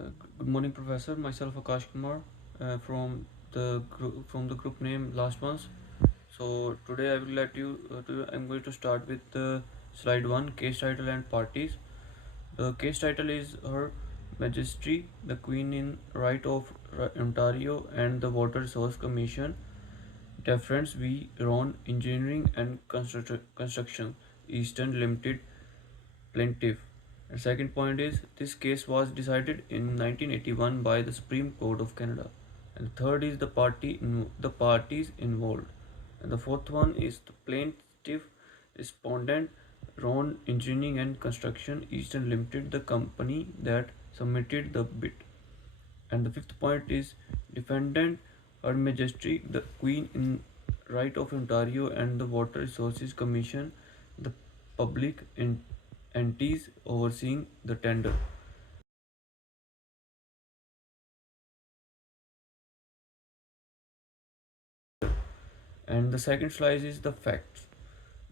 Good morning, Professor. Myself, Akash Kumar, from the group name Last Ones. So today I will let you. I'm going to start with slide one: case title and parties. The case title is Her Majesty the Queen in Right of Ontario and the Water Resource Commission. Deference v. Ron Engineering and Construction Eastern Limited plaintiff. And second point is this case was decided in 1981 by the Supreme Court of Canada. And third is the parties involved. And the fourth one is the plaintiff respondent Ron Engineering and Construction Eastern Limited, the company that submitted the bid. And the fifth point is defendant Her Majesty the Queen in Right of Ontario and the Water Resources Commission, the public entities overseeing the tender. And the second slide is the facts.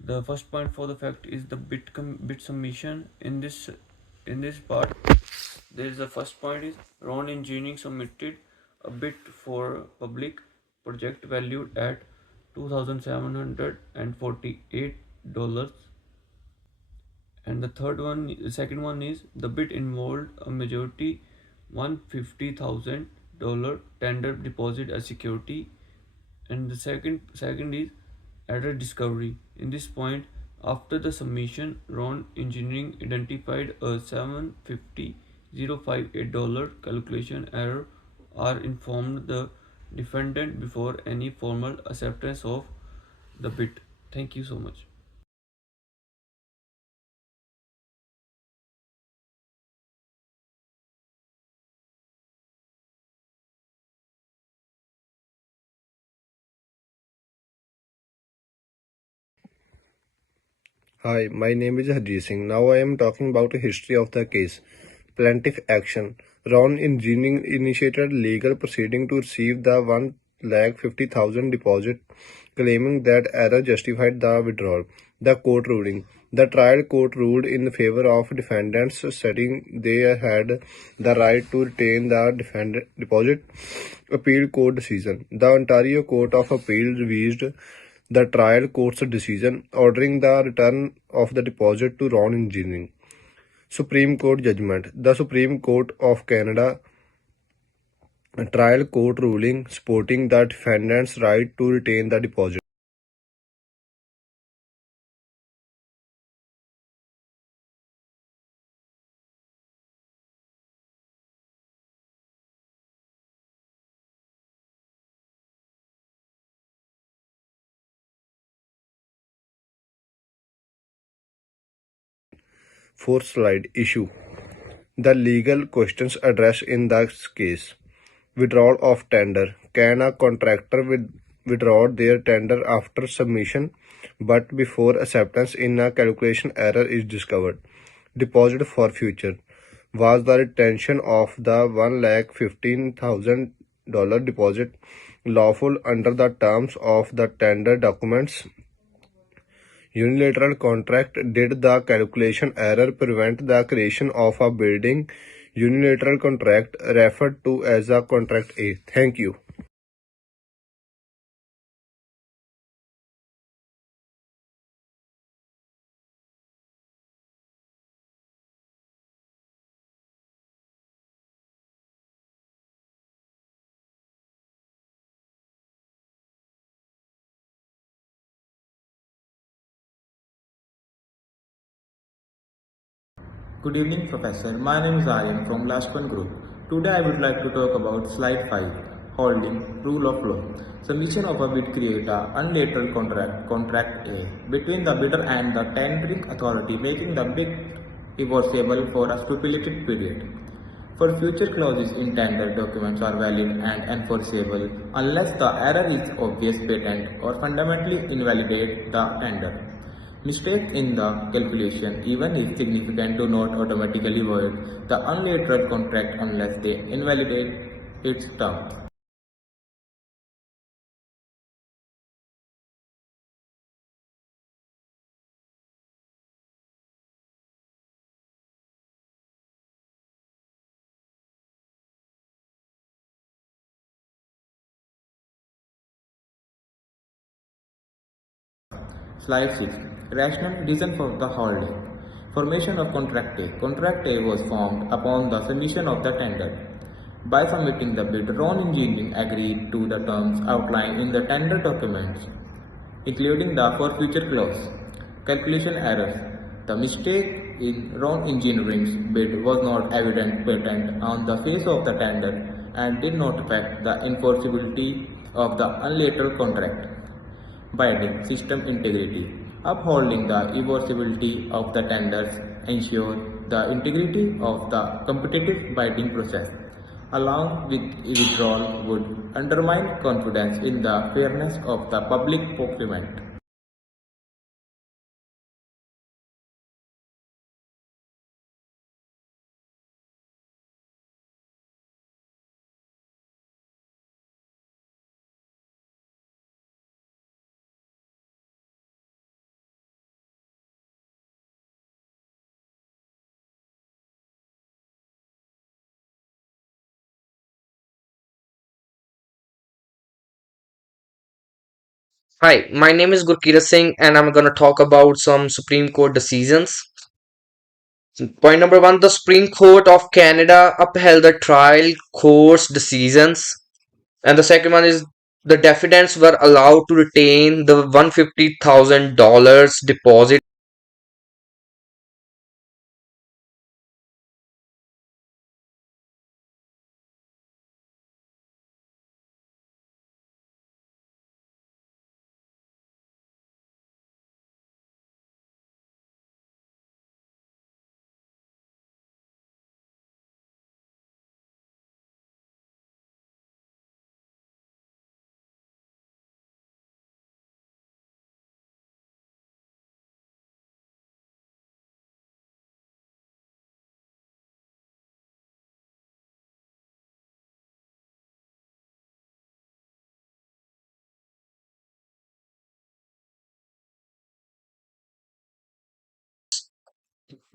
The first point for the fact is the bid submission. In this part, there is the first point is Ron Engineering submitted a bid for public project valued at $2,748, and the second one is the bid involved a majority $150,000 tender deposit as security, and the second is error discovery. In this point, after the submission, Ron Engineering identified a $750,058 calculation error or informed the defendant before any formal acceptance of the bid. Thank you so much. Hi, my name is Harjeet Singh. Now I am talking about the history of the case. Plaintiff action. Ron Engineering initiated legal proceeding to receive the 1,50,000 deposit, claiming that error justified the withdrawal. The court ruling. The trial court ruled in favor of defendants, stating they had the right to retain the deposit. Appeal court decision. The Ontario Court of Appeal revised the trial court's decision, ordering the return of the deposit to Ron Engineering. Supreme Court judgment. The Supreme Court of Canada trial court ruling supporting the defendant's right to retain the deposit. Fourth slide issue. The legal questions addressed in this case. Withdrawal of tender. Can a contractor withdraw their tender after submission but before acceptance in a calculation error is discovered? Deposit for future. Was the retention of the $1,15,000 deposit lawful under the terms of the tender documents? Unilateral contract. Did the calculation error prevent the creation of a binding unilateral contract referred to as a Contract A? Thank you. Good evening, Professor. My name is Aryan from Lashpan Group. Today I would like to talk about slide 5, holding rule of law. Submission of a bid create a unilateral contract A, between the bidder and the tendering authority, making the bid enforceable for a stipulated period. For future clauses in tender documents are valid and enforceable unless the error is obvious, patent, or fundamentally invalidate the tender. Mistake in the calculation, even if significant, do not automatically void the unilateral contract unless they invalidate its terms. Slide 6. Rational reason for the holding. Formation of Contract A. Contract A was formed upon the submission of the tender. By submitting the bid, Ron Engineering agreed to the terms outlined in the tender documents, including the for future clause. Calculation errors. The mistake in Ron Engineering's bid was not evident patent on the face of the tender and did not affect the enforceability of the unilateral contract. Bidding system integrity. Upholding the enforceability of the tenders ensure the integrity of the competitive bidding process. Along with withdrawal would undermine confidence in the fairness of the public procurement. Hi, my name is Gurkeerat Singh and I'm going to talk about some Supreme Court decisions. Point number one, the Supreme Court of Canada upheld the trial court's decisions. And the second one is the defendants were allowed to retain the $150,000 deposit.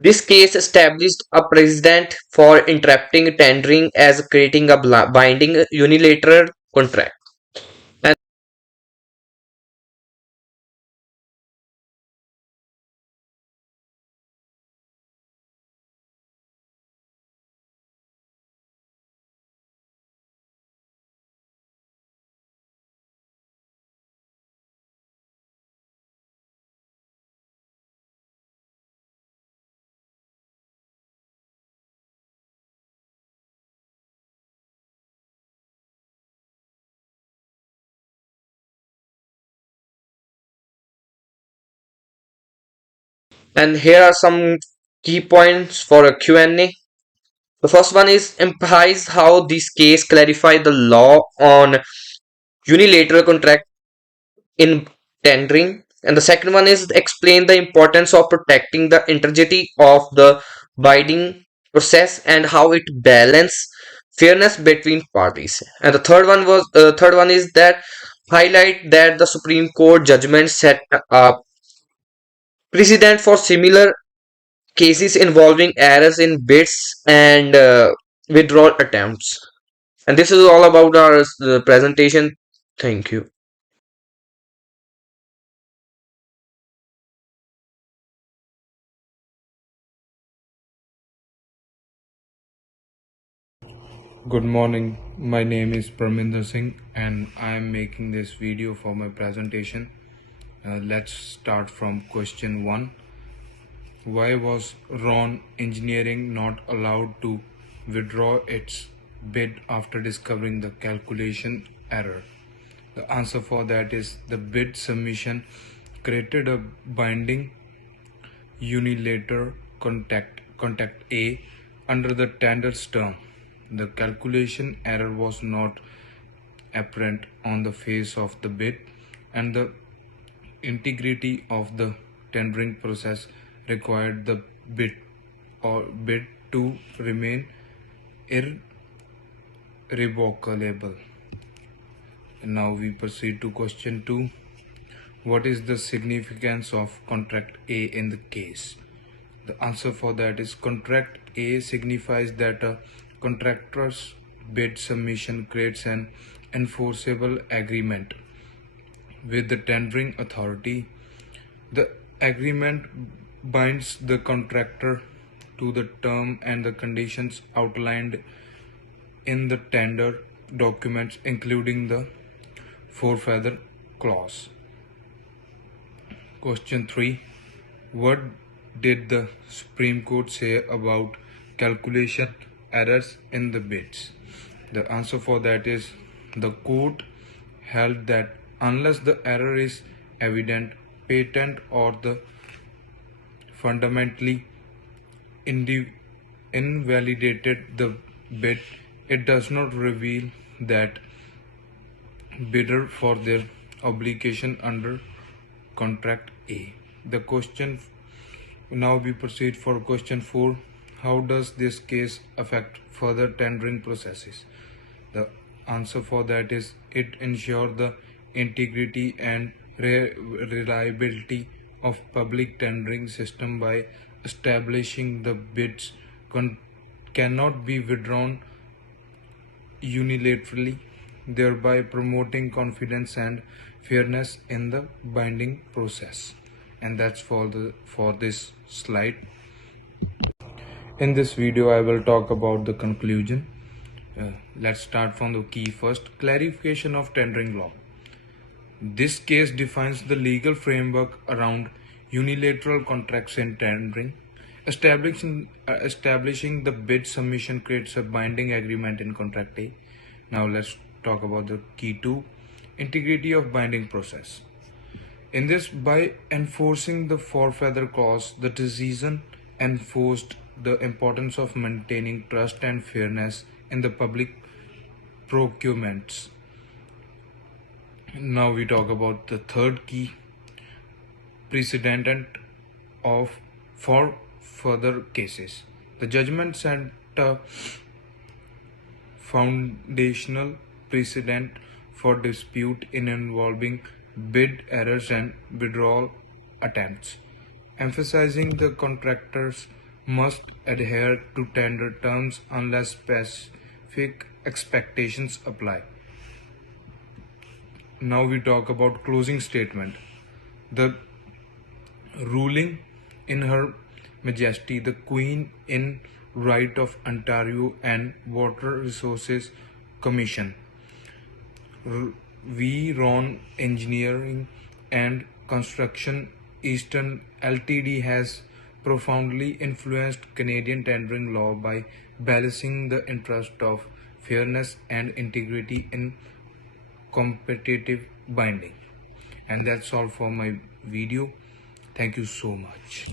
This case established a precedent for interrupting tendering as creating a binding unilateral contract. And and here are some key points for a Q&A. The first one is emphasize how this case clarify the law on unilateral contract in tendering. And the second one is explain the importance of protecting the integrity of the bidding process and how it balance fairness between parties. And the third one is that highlight that the Supreme Court judgment set a precedent for similar cases involving errors in bids and withdrawal attempts. And this is all about our presentation. Thank you. Good morning, my name is Parminder Singh and I am making this video for my presentation. Let's start from question 1. Why was Ron Engineering not allowed to withdraw its bid after discovering the calculation error? The answer for that is the bid submission created a binding unilateral contact A under the tender's term. The calculation error was not apparent on the face of the bid, and the integrity of the tendering process required the bid to remain irrevocable. Now we proceed to question 2. What is the significance of contract A in the case? The answer for that is contract A signifies that a contractor's bid submission creates an enforceable agreement with the tendering authority. The agreement binds the contractor to the term and the conditions outlined in the tender documents, including the forfeiture clause. Question 3. What did the Supreme Court say about calculation errors in the bids? The answer for that is the court held that unless the error is evident, patent, or the fundamentally invalidated the bid, it does not reveal that bidder for their obligation under contract A. The question now we proceed for question 4. How does this case affect further tendering processes? The answer for that is it ensures the integrity and reliability of public tendering system by establishing the bids cannot be withdrawn unilaterally, thereby promoting confidence and fairness in the binding process. And that's for this slide. In this video I will talk about the conclusion. Let's start from the key first. Clarification of tendering law. This case defines the legal framework around unilateral contracts in tendering. Establishing the bid submission creates a binding agreement in contract A. Now let's talk about the key 2, integrity of binding process. In this, by enforcing the forfeiture clause, the decision enforced the importance of maintaining trust and fairness in the public procurements. Now we talk about the third key, precedent for further cases. The judgment set a foundational precedent for dispute involving bid errors and withdrawal attempts, emphasizing the contractors must adhere to tender terms unless specific expectations apply. Now we talk about closing statement. The ruling in Her Majesty the Queen in Right of Ontario and Water Resources Commission V. Ron Engineering and Construction Eastern Ltd has profoundly influenced Canadian tendering law by balancing the interest of fairness and integrity in competitive binding. And that's all for my video. Thank you so much.